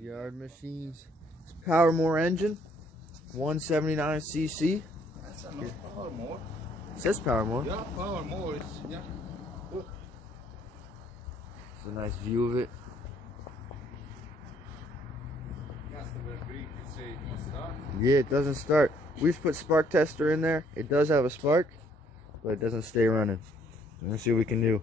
Yard machines. It's powermore engine, 179cc. That's not powermore. It says powermore. Yeah, powermore is, yeah. Look. It's a nice view of it. Yeah, it doesn't start. We just put spark tester in there. It does have a spark, but it doesn't stay running. Let's see what we can do.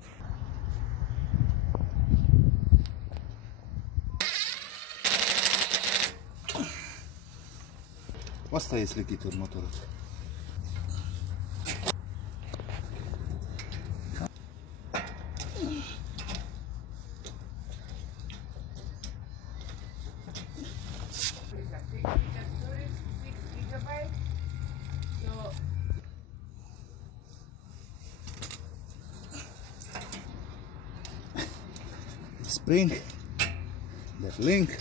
Vastaje slikítód motorot. Spring, that link,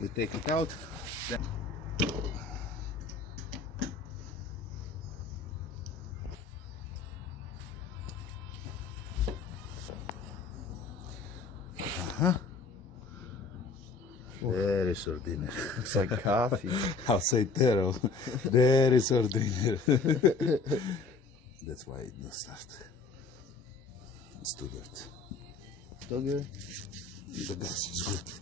we take it out. There is our dinner. It's like coffee. I'll say tero. There is our dinner. That's why it doesn't start. It's too good. Still good? The gas is good.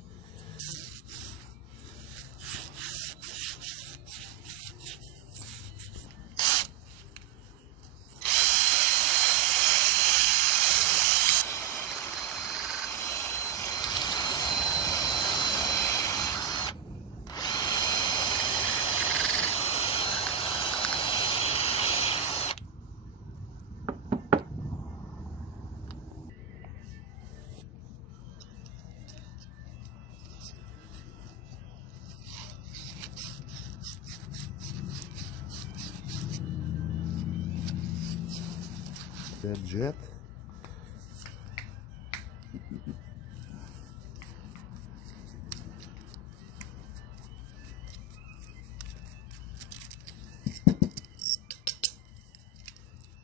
That jet.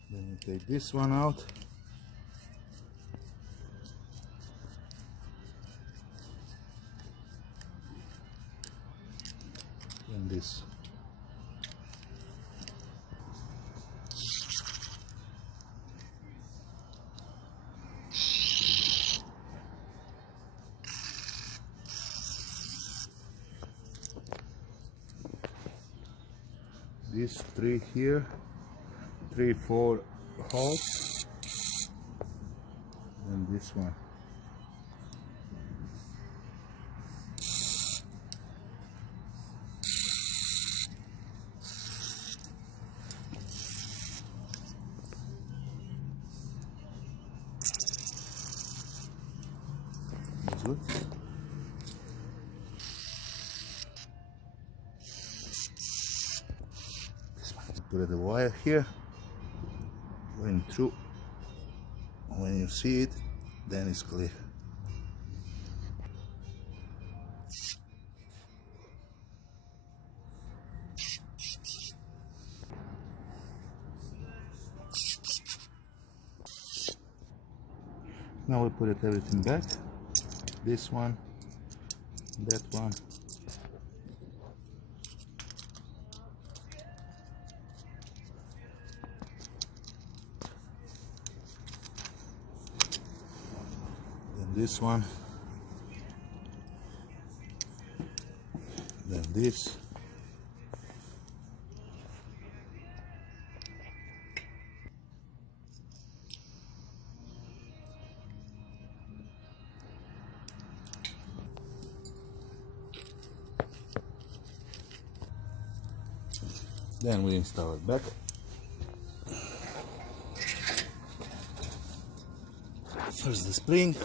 Then we take this one out. And this. These three here, 3-4 holes, and this one. That's good. Put the wire here, going through. When you see it, then it's clear. Now we put everything back. This one, that one. This one, then this, then we install it back. First the spring.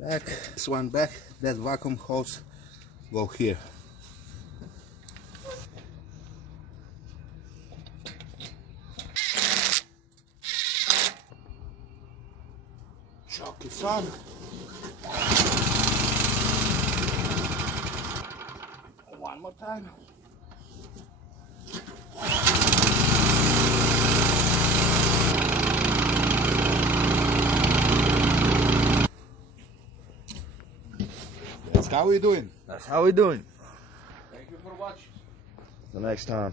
Back, this one back, that vacuum hose go here. It's on. One more time. That's how we doing. That's how we doing. Thank you for watching. Till next time.